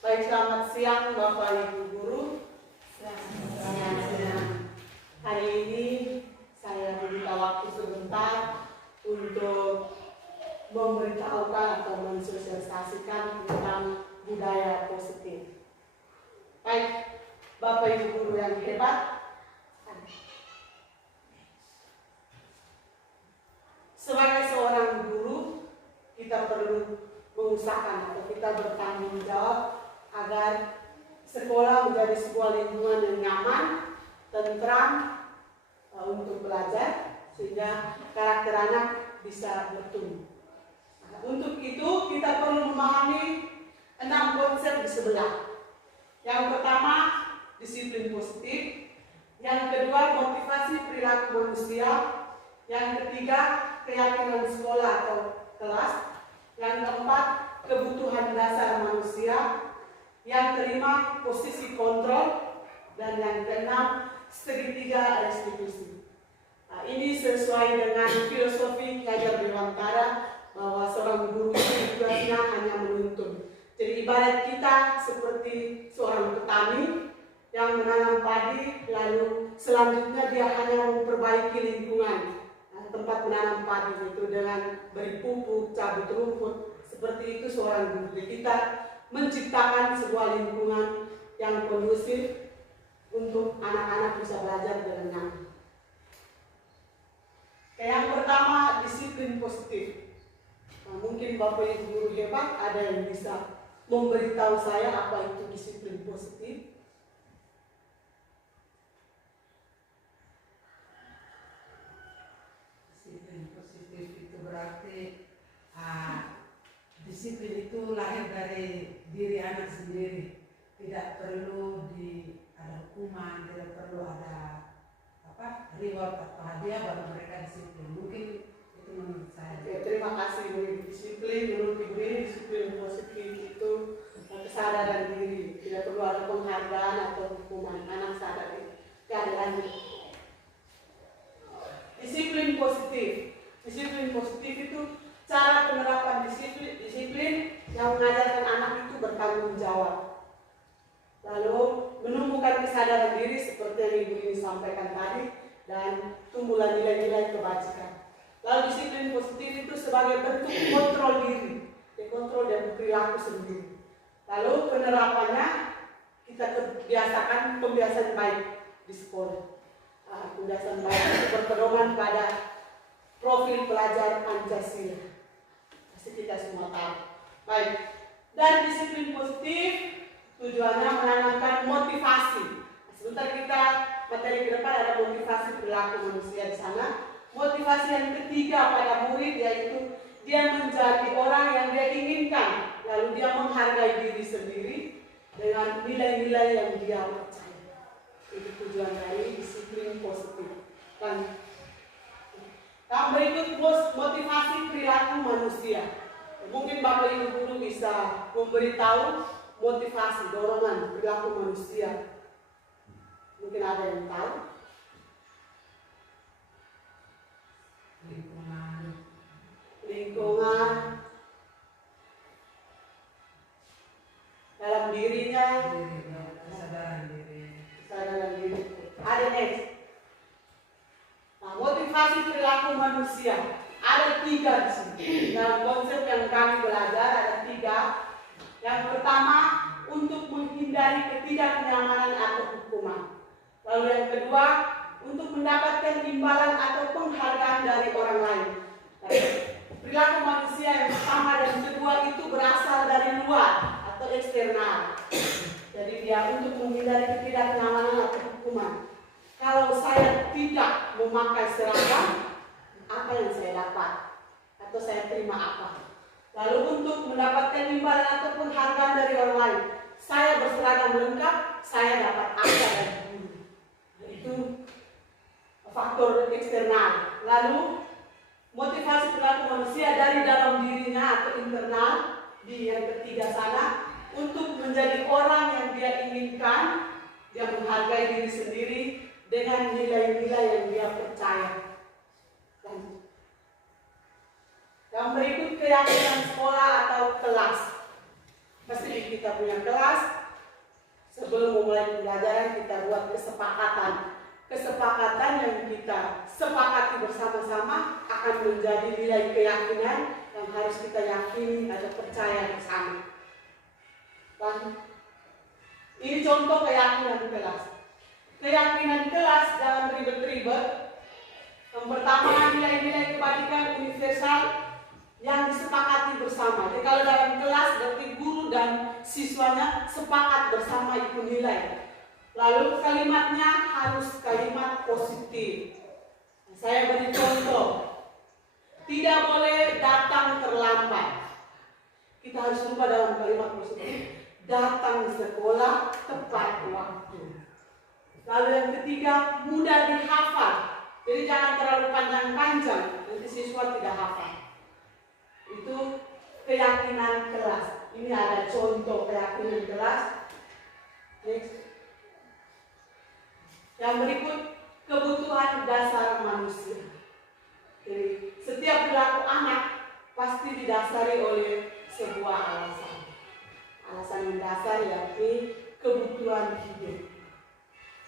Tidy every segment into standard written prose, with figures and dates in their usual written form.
Baik, selamat siang Bapak Ibu Guru. Selamat siang. Hari ini saya minta waktu sebentar untuk memberitahukan atau mensosialisasikan tentang budaya positif. Baik, Bapak Ibu Guru yang hebat, sebagai seorang guru kita perlu mengusahakan atau kita bertanggung jawab agar sekolah menjadi sebuah lingkungan yang nyaman, tentram untuk belajar, sehingga karakter anak bisa bertumbuh. Untuk itu kita perlu memahami 6 konsep di sebelah. Yang pertama, disiplin positif. Yang kedua, motivasi perilaku manusia. Yang ketiga, keyakinan sekolah atau kelas. Yang keempat, kebutuhan dasar manusia. Yang kelima, posisi kontrol. Dan yang keenam, segitiga restitusi. Nah, ini sesuai dengan filosofi Ki Hajar Dewantara bahwa seorang guru itu tugasnya hanya menuntun. Jadi ibarat kita seperti seorang petani yang menanam padi, lalu selanjutnya dia hanya memperbaiki lingkungan tempat menanam padi itu dengan beri pupuk, cabut rumput. Seperti itu seorang guru. Jadi kita menciptakan sebuah lingkungan yang kondusif untuk anak-anak bisa belajar dengan nyaman. Yang pertama, disiplin positif. Nah, mungkin Bapak Ibu guru hebat ada yang bisa memberitahu saya apa itu disiplin positif. Disiplin positif itu berarti disiplin itu lahir dari diri anak sendiri. Tidak perlu ada hukuman, tidak perlu ada reward atau hadiah baru mereka disiplin. Mungkin itu menurut saya. Oke, terima kasih Bu. Disiplin menurut Ibu, disiplin positif itu kesadaran diri. Tidak perlu ada penghargaan atau hukuman. Anak sadar keadaan. Disiplin positif. Disiplin positif itu cara penerapan disiplin yang mengajarkan anak itu bertanggung jawab. Lalu menumbuhkan kesadaran diri seperti yang Ibu ini sampaikan tadi dan tumbuhlah nilai-nilai kebajikan. Lalu disiplin positif itu sebagai bentuk kontrol diri, kontrol dan perilaku sendiri. Lalu penerapannya kita biasakan pembiasaan baik di sekolah. Pembiasaan baik itu berpedoman pada profil pelajar Pancasila. Pasti kita semua tahu. Baik. Dan disiplin positif tujuannya menanamkan motivasi. Sebentar kita materi ke depan ada motivasi perilaku manusia di sana. Motivasi yang ketiga pada murid yaitu dia menjadi orang yang dia inginkan, lalu dia menghargai diri sendiri dengan nilai-nilai yang dia percaya. Itu tujuan dari disiplin positif. Dan yang berikut motivasi perilaku manusia. Mungkin Bapak Ibu guru bisa memberitahu motivasi dorongan perilaku manusia. Mungkin ada yang tahu. Lingkungan dalam dirinya, kesadaran diri. Ada next. Nah, motivasi perilaku manusia ada 3 di sini. Dalam konsep yang kami belajar ada 3. Yang pertama, untuk menghindari ketidaknyamanan atau hukuman. Lalu yang kedua, untuk mendapatkan imbalan atau penghargaan dari orang lain. Perilaku manusia yang pertama dan kedua itu berasal dari luar atau eksternal. Jadi dia untuk menghindari ketidaknyamanan atau hukuman. Kalau saya tidak memakai seragam, apa yang saya dapat? Atau saya terima apa? Lalu untuk mendapatkan imbalan atau penghargaan dari orang lain, saya berseragam lengkap, saya dapat apa dari guru. Itu faktor eksternal. Lalu motivasi perilaku manusia dari dalam dirinya atau internal di yang ketiga sana untuk menjadi orang yang dia inginkan, dia menghargai diri sendiri dengan nilai-nilai yang dia percaya. Dan yang berikut keyakinan sekolah atau kelas. pasti di kita punya kelas sebelum mulai pembelajaran kita buat kesepakatan yang kita sepakati bersama-sama akan menjadi nilai keyakinan yang harus kita yakini atau percaya bersama. Ini contoh keyakinan kelas. Keyakinan kelas dalam ribet-ribet. Yang pertama, nilai-nilai kebajikan universal yang disepakati bersama. Jadi kalau dalam kelas berarti guru dan siswanya sepakat bersama itu nilai. Lalu kalimatnya harus kalimat positif. Saya beri contoh. Tidak boleh datang terlambat. Kita harus lupa dalam kalimat positif. Datang di sekolah tepat waktu. Lalu yang ketiga, mudah dihafal. Jadi jangan terlalu panjang-panjang, nanti siswa tidak hafal. Itu keyakinan kelas. Ini ada contoh keyakinan kelas. Next. Yang berikut, kebutuhan dasar manusia. Jadi setiap perilaku anak pasti didasari oleh sebuah alasan. Alasan mendasar yakni kebutuhan hidup.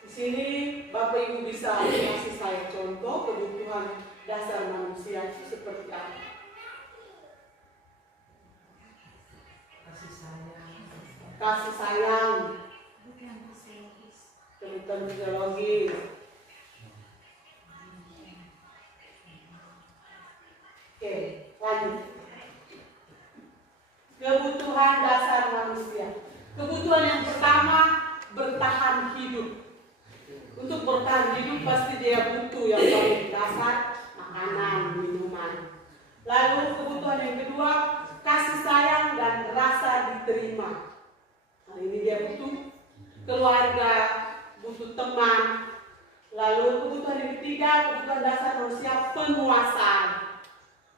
Di sini Bapak Ibu bisa kasih saya contoh kebutuhan dasar manusia itu seperti apa? Kasih sayang, kebutuhan fisiologis. Oke, lanjut. Kebutuhan dasar manusia. Kebutuhan yang pertama, bertahan hidup. Untuk bertahan hidup pasti dia butuh yang paling dasar, makanan, minuman. Lalu kebutuhan yang kedua, kasih sayang dan rasa diterima. Nah, ini dia butuh keluarga, butuh teman. Lalu kebutuhan yang ketiga, kebutuhan dasar manusia, penguasaan.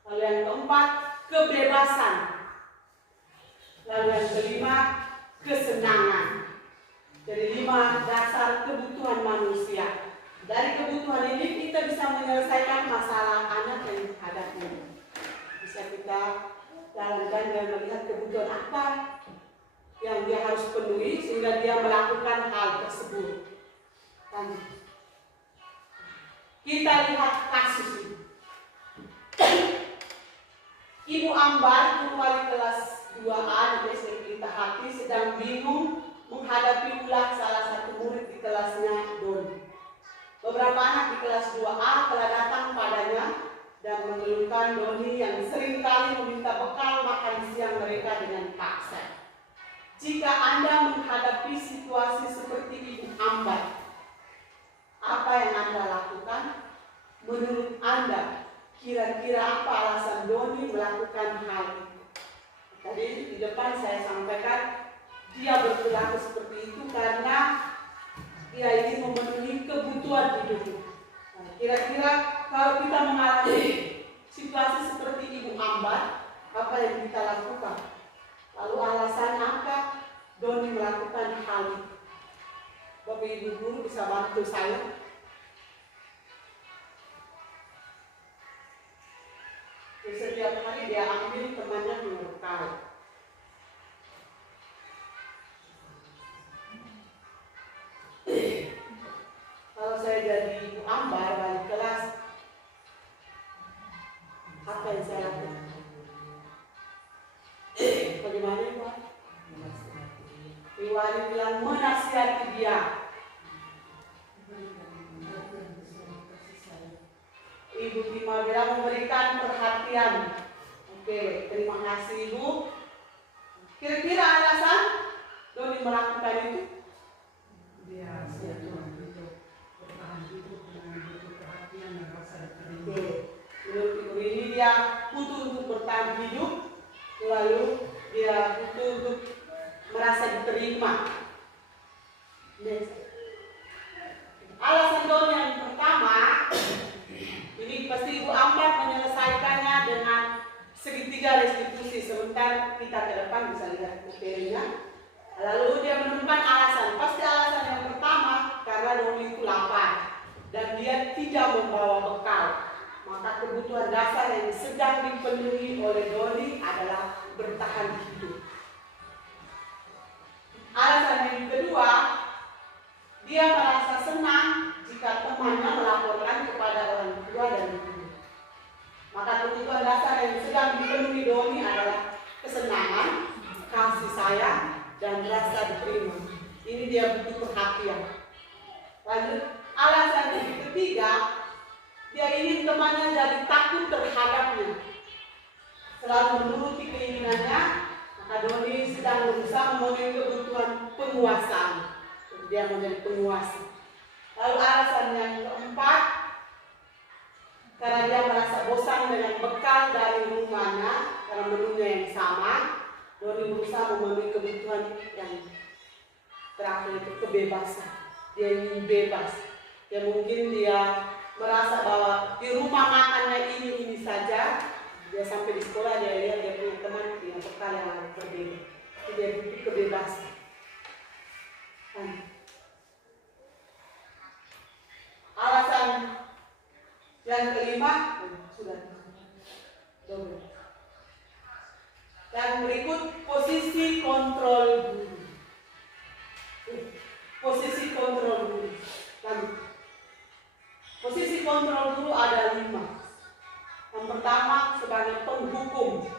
Lalu yang keempat, kebebasan. Lalu yang kelima, kesenangan. Jadi 5 dasar kebutuhan manusia. Dari kebutuhan ini kita bisa menyelesaikan masalah anak yang dihadapi. Bisa kita jalankan dan melihat kebutuhan apa yang dia harus penuhi sehingga dia melakukan hal tersebut. Dan kita lihat kasus ini. Ibu Ambar, guru wali kelas 2A di SD Pelita Hati sedang bingung menghadapi ulah salah satu murid di kelasnya Doni. Beberapa anak di kelas 2A telah datang padanya dan mengeluhkan Doni yang seringkali meminta bekal makan siang mereka dengan paksa. Jika Anda menghadapi situasi seperti Ibu Ambar, apa yang Anda lakukan? Menurut Anda, kira-kira apa alasan Doni melakukan hal itu? Tadi di depan saya sampaikan dia berperilaku seperti itu karena dia ingin memenuhi kebutuhan hidupnya. Nah, kira-kira kalau kita mengalami situasi seperti Ibu Ambar, apa yang kita lakukan? Lalu alasan apa Doni melakukan hal itu? Bapak Ibu guru bisa bantu saya? Jadi setiap hari dia ambil temannya berbekal. Kalau saya jadi Ibu Ambar balik kelas, apa yang saya lakukan? Bagaimana Pak? Iwani bilang menasihati dia. Ibu Tima bilang memberikan perhatian. Oke, terima kasih Ibu. Kira-kira alasan Doni melakukan itu? Dia bertahan hidup dengan butuh perhatian dan rasa diterima. Menurut Ibu ini dia butuh untuk bertahan hidup, lalu dia butuh untuk merasa diterima. Alasan Doni yang pertama, ini pasti Ibu Ambar menyelesaikannya dengan segitiga restitusi. Sebentar kita ke depan bisa lihat materinya. Lalu dia menemukan alasan. Pasti alasan yang pertama karena Doni itu lapar dan dia tidak membawa bekal. Maka kebutuhan dasar yang sedang dipenuhi oleh Doni adalah bertahan hidup. Alasan yang kedua, dia merasa senang jika temannya melaporkan kepada orang tua dan guru. Maka kebutuhan dasar yang sedang dipenuhi Doni adalah kesenangan, kasih sayang, dan rasa diterima. Ini dia butuh perhatian. Lanjut, alasan yang ketiga, dia ingin temannya jadi takut terhadapnya, selalu menuruti keinginannya. Maka Doni sedang berusaha memenuhi kebutuhan penguasaan. Dia menjadi penguasa. Lalu alasan yang keempat, karena dia merasa bosan dengan bekal dari rumahnya, karena menunya yang sama, Doni berusaha memenuhi kebutuhan yang terakhir itu kebebasan. Dia ingin bebas. Ya mungkin dia merasa bahwa di rumah makannya ini saja. Dia sampai di sekolah dia lihat dia punya teman yang bekal yang berbeda. Dia butuh kebebasan. Alasan yang kelima sudah. Yang berikut posisi kontrol guru. Posisi kontrol guru. Posisi kontrol guru ada 5. Yang pertama sebagai penghukum.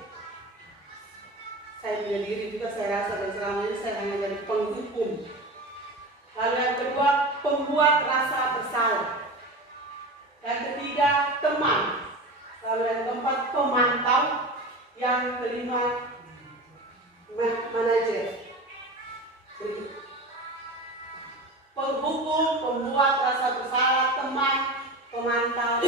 Saya punya diri juga, saya rasa dan selama ini saya hanya jadi penghukum. Lalu yang kedua, pembuat rasa bersalah. Yang ketiga, teman. Lalu yang keempat, pemantau. Yang kelima, manajer. Penghukum, pembuat rasa bersalah, teman, pemantau.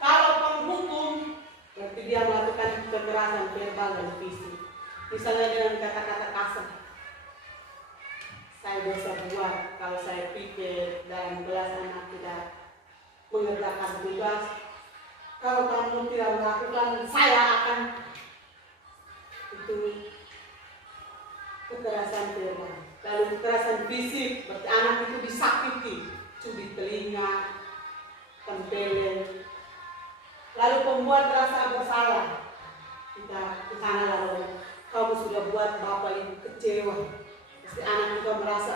Kalau penghukum, berarti dia melakukan kekerasan verbal dan fisik. Misalnya dengan kata-kata kasar. Saya bisa buat kalau saya pikir dalam kelas anak tidak mengerjakan tugas. Kalau kamu tidak melakukan, saya akan itu kekerasan verbal. Lalu kekerasan fisik, berarti anak itu disakiti, cubit telinga, tempelin. Lalu pembuat rasa bersalah. Kita ke sana lalu kamu sudah buat bapak ibu kecewa. Pasti anak juga merasa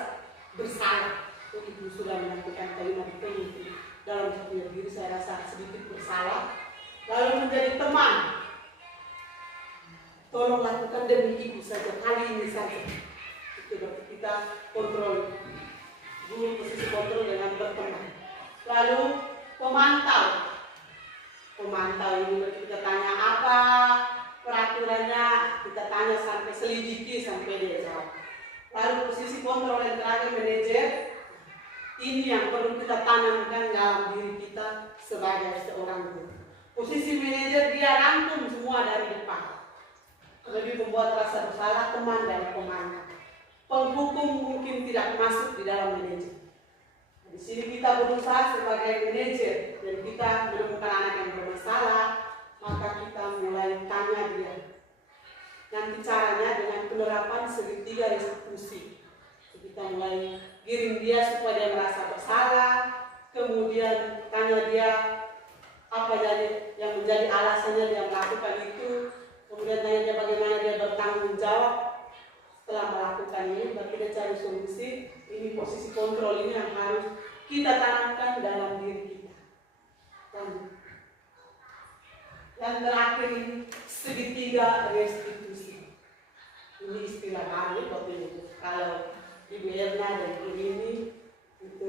bersalah. Ibu sudah melakukan kalimat itu dalam satu diri saya rasa sedikit bersalah. Lalu menjadi teman. Tolong lakukan demi ibu saja, kali ini saja. Itu berarti kita kontrol. Dulu posisi kontrol dengan berteman. Lalu pemantau. Pemantau ini berarti kita tanya apa peraturannya, kita tanya sampai selidiki sampai dia jawab. Lalu posisi kontrol yang terakhir manajer. Ini yang perlu kita tanamkan dalam diri kita sebagai seorang guru. Posisi manajer dia rangkum semua dari depan. Lebih membuat rasa bersalah teman dan pemantau. Penghukum mungkin tidak masuk di dalam manajer. Di sini kita berusaha sebagai manajer dan kita menemukan anak yang bermasalah, maka kita mulai tanya dia. Nanti caranya dengan penerapan segitiga restitusi. Kita mulai giring dia supaya dia merasa bersalah, kemudian tanya dia apa jadi yang menjadi alasannya dia melakukan itu, kemudian tanya dia bagaimana dia bertanggung jawab setelah melakukan ini, baru kita cari solusi. Ini posisi kontrol ini yang harus kita tanamkan dalam diri kita. Dan yang terakhir ini segitiga restitusi. Ini istilah baru waktu itu. Kalau Ibu Erna dan Ibu ini itu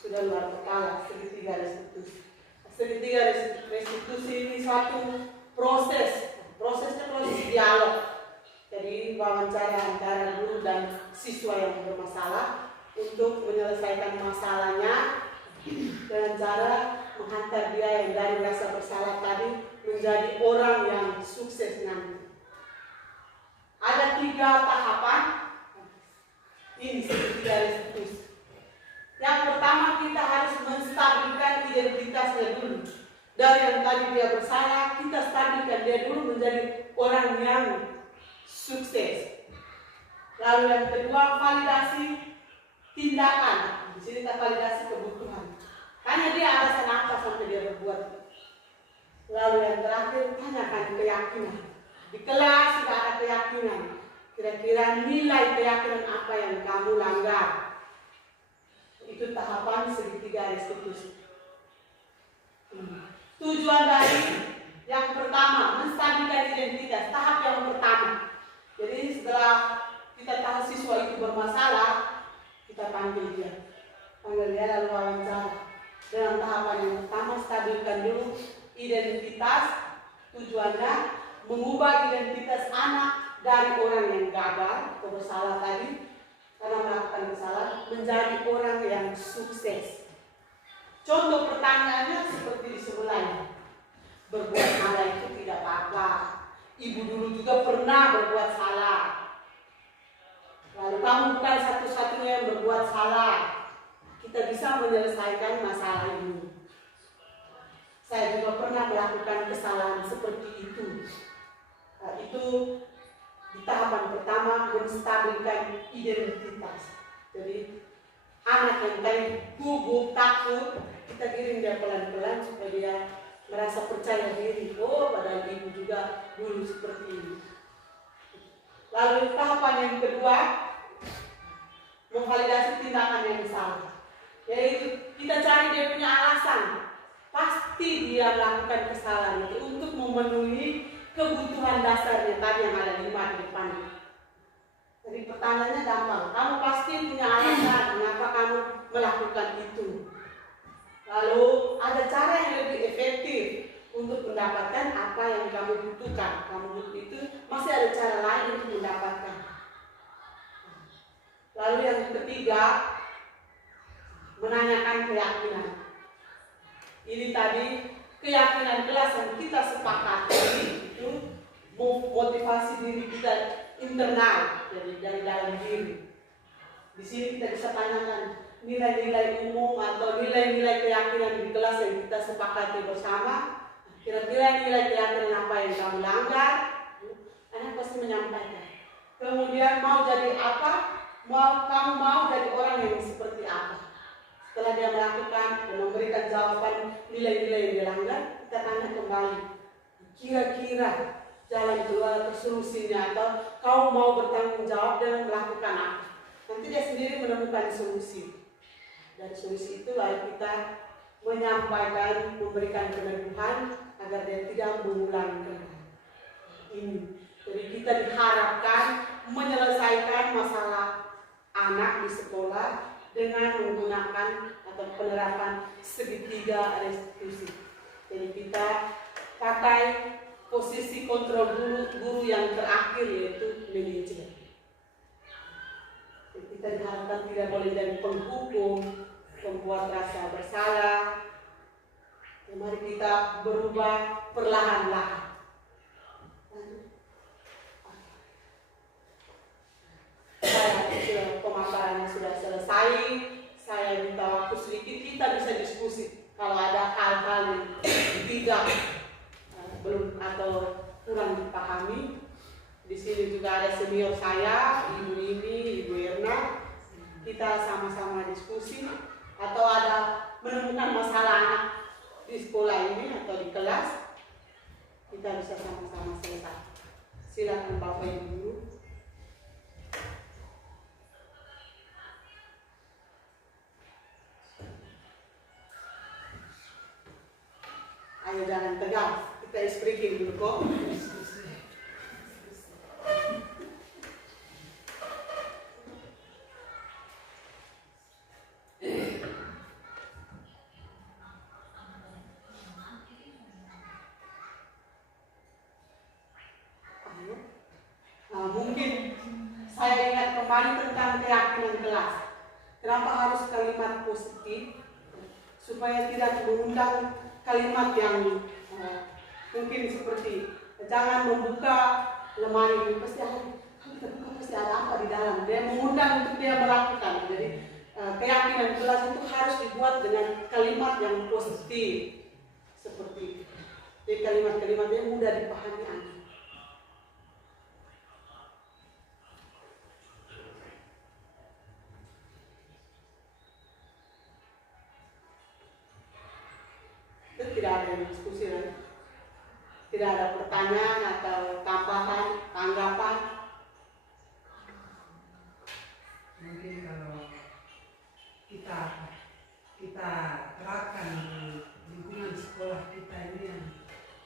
sudah luar biasa segitiga restitusi. Segitiga restitusi ini suatu proses. Prosesnya proses dialog. Jadi wawancara antara guru dan siswa yang bermasalah untuk menyelesaikan masalahnya dengan cara menghantar dia yang dari rasa bersalah tadi menjadi orang yang sukses nanti. Ada 3 tahapan. Ini segitiga restitusi. Yang pertama kita harus menstabilkan identitasnya dulu. Dari yang tadi dia bersalah, kita stabilkan dia dulu menjadi orang yang sukses. Lalu yang kedua, validasi tindakan. Di sini kita validasi kebutuhan. Tanya dia alasan apa sampai dia berbuat. Lalu yang terakhir, tanyakan keyakinan. Di kelas tidak ada keyakinan. Kira-kira nilai keyakinan apa yang kamu langgar. Itu tahapan segitiga restitusi. Tujuan dari yang pertama, menstabilkan identitas. Tahap yang pertama. Jadi setelah kita tahu siswa itu bermasalah, kita panggil dia. Panggil dia lalu wawancara. Dalam tahapan yang pertama, stabilkan dulu identitas. Tujuannya mengubah identitas anak dari orang yang gagal atau bersalah tadi karena melakukan kesalahan menjadi orang yang sukses. Contoh pertanyaannya seperti di sebelahnya. Berbuat salah itu tidak apa-apa. Ibu dulu juga pernah berbuat salah. Lalu kamu bukan satu-satunya yang berbuat salah. Kita bisa menyelesaikan masalah ini. Saya juga pernah melakukan kesalahan seperti itu. Nah, itu di tahapan pertama, menstabilkan identitas. Jadi anak yang tadi gugup, takut, kita kirim dia pelan-pelan supaya dia merasa percaya diri. Oh, padahal ibu juga dulu seperti ini. Lalu tahapan yang kedua, memvalidasi tindakan yang salah. Yaitu kita cari dia punya alasan. Pasti dia melakukan kesalahan itu untuk memenuhi kebutuhan dasarnya tadi yang ada 5 di depan. Jadi pertanyaannya gampang. Kamu pasti punya alasan mengapa kamu melakukan itu. Lalu ada cara yang lebih efektif untuk mendapatkan apa yang kamu butuhkan. Kamu butuh itu masih ada cara lain untuk mendapatkan. Lalu yang ketiga, menanyakan keyakinan. Ini tadi keyakinan kelas yang kita sepakati itu motivasi diri kita internal, jadi dari dalam diri. Di sini kita bisa tanyakan nilai-nilai umum atau nilai-nilai keyakinan di kelas yang kita sepakati bersama. Kira-kira nilai keyakinan apa yang kamu langgar? Anak pasti menyampaikan. Kemudian mau jadi apa? Kamu mau jadi orang yang seperti apa? Setelah dia melakukan dan memberikan jawaban nilai-nilai yang dilanggar, kita tanya kembali. Kira-kira jalan keluar atau solusinya, atau kau mau bertanggung jawab dengan melakukan apa? Nanti dia sendiri menemukan solusi. Dari solusi itu lalu kita menyampaikan, memberikan peneguhan agar dia tidak mengulang ini. Jadi kita diharapkan menyelesaikan masalah anak di sekolah dengan menggunakan atau penerapan segitiga restitusi. Jadi kita pakai posisi kontrol guru yang terakhir, yaitu manajer. Jadi kita diharapkan tidak boleh jadi penghukum, membuat rasa bersalah. Mari kita berubah perlahan-lahan. Pemaparannya sudah selesai. Saya minta waktu sedikit, kita bisa diskusi kalau ada hal-hal yang tidak belum atau kurang dipahami. Di sini juga ada senior saya, Ibu Imi, Ibu Erna. Kita sama-sama diskusi atau ada menemukan masalah anak di sekolah ini atau di kelas, kita bisa sama-sama selesai. Silakan Bapak Ibu Guru. Ayo jangan tegang, kita speaking dulu kok. Mungkin saya ingat kembali tentang keyakinan kelas. Kenapa harus kalimat positif? Supaya tidak mengundang kalimat yang mungkin seperti jangan membuka lemari ini, pasti ada, kita buka pasti ada apa di dalam. Dia mengundang untuk dia melakukan. Jadi keyakinan kelas itu harus dibuat dengan kalimat yang positif seperti itu. Jadi kalimat-kalimatnya mudah dipahami anak. Tidak ada diskusi lagi, tidak ada pertanyaan atau tambahan, tanggapan. kita terapkan di lingkungan sekolah kita ini yang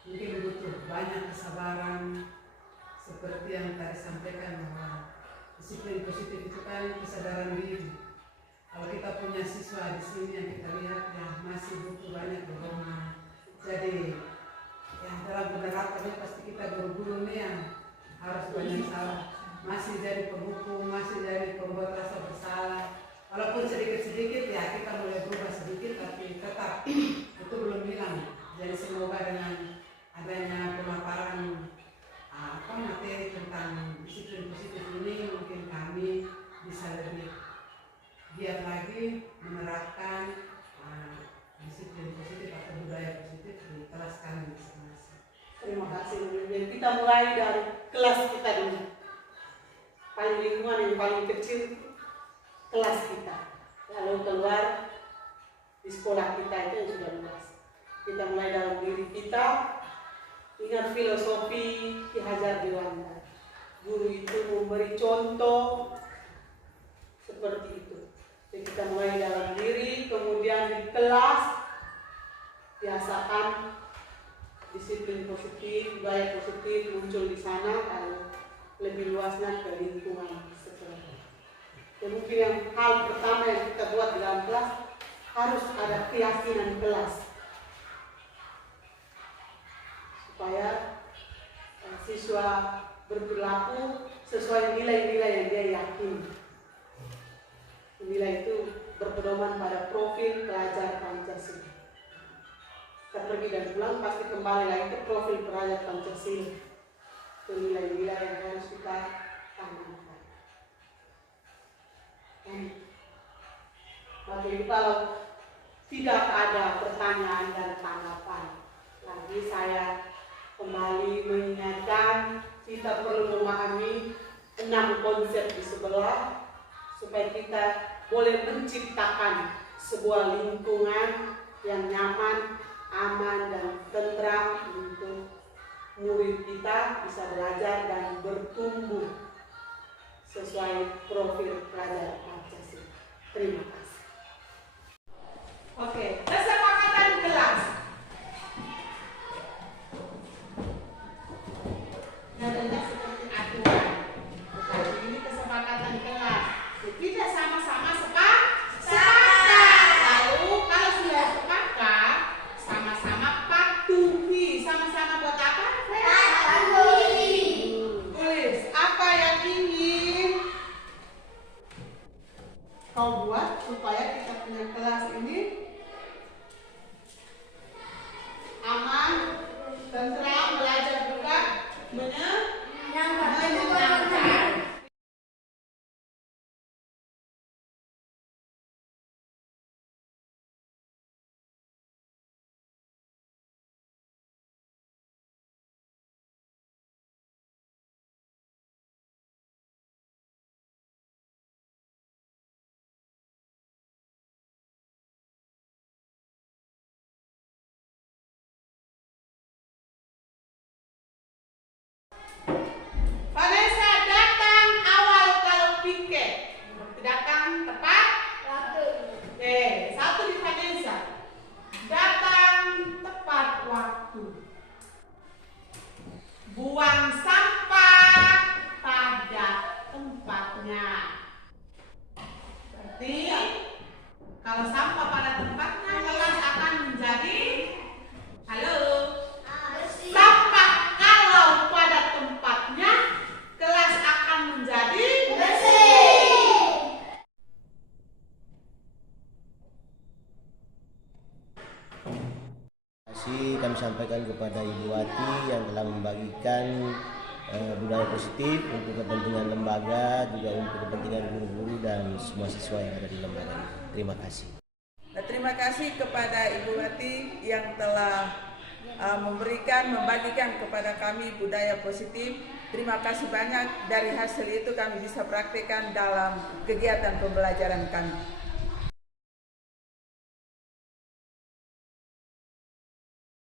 mungkin butuh banyak kesabaran, seperti yang tadi sampaikan bahwa disiplin positif itu kan kesadaran diri. Kalau kita punya siswa di sini yang kita lihat ya masih butuh banyak dorongan. Jadi ya dalam penerapannya pasti kita guru-guru nih yang harus banyak salah. Masih jadi penghukum, masih jadi pembuat rasa bersalah. Walaupun sedikit-sedikit ya kita mulai berubah sedikit, tapi tetap itu belum hilang. Jadi semoga dengan adanya pemaparan materi tentang disiplin positif ini mungkin kami bisa lebih giat lagi menerapkan disiplin positif atau budaya positif di kelas kami masing-masing. Terima kasih. Jadi kita mulai dari kelas kita dulu. Paling lingkungan yang paling kecil kelas kita. Lalu keluar di sekolah kita itu yang sudah luas. Kita mulai dalam diri kita. Ingat filosofi Ki Hajar Dewantara. Guru itu memberi contoh seperti itu. Jadi kita mulai dalam diri, kemudian di kelas biasakan disiplin positif, budaya positif muncul di sana, lalu lebih luasnya ke lingkungan sekolah. Dan mungkin yang hal pertama yang kita buat di dalam kelas harus ada keyakinan kelas supaya siswa berperilaku sesuai nilai-nilai yang dia yakini. Nilai itu berpedoman pada profil pelajar Pancasila. Kita pergi dan pulang pasti kembali lagi ke profil pelajar Pancasila. Itu nilai-nilai yang harus kita tanamkan. Bagi kalau tidak ada pertanyaan dan tanggapan lagi, saya kembali mengingatkan kita perlu memahami 6 konsep di sebelah supaya kita boleh menciptakan sebuah lingkungan yang nyaman, aman, dan tentram untuk murid kita bisa belajar dan bertumbuh sesuai profil pelajar Pancasila. Terima kasih. Oke, kesepakatan kelas. Nadanya seperti aturan. Bukan ini kesepakatan kelas. Kita sama-sama sepakat. Lalu kalau sudah sepakat, sama-sama patuhi. Sama-sama buat apa? Tulis apa yang ingin kau buat supaya kita punya kelas ini aman, tentram, belajar juga menyenangkan. Vanessa datang awal kalau piket. Datang tepat? Satu di Vanessa. Datang tepat waktu. Buang sampah pada tempatnya. Berarti kalau sampah pada tempatnya, kelas akan menjadi sampah kalau pada tempatnya, kelas akan menjadi bersih. Kami sampaikan kepada Ibu Wati yang telah membagikan budaya positif untuk kepentingan lembaga, juga untuk kepentingan guru-guru dan semua siswa yang ada di lembaga ini. Terima kasih. Nah, terima kasih kepada Ibu Wati yang telah membagikan kepada kami budaya positif. Terima kasih banyak, dari hasil itu kami bisa praktekkan dalam kegiatan pembelajaran kami.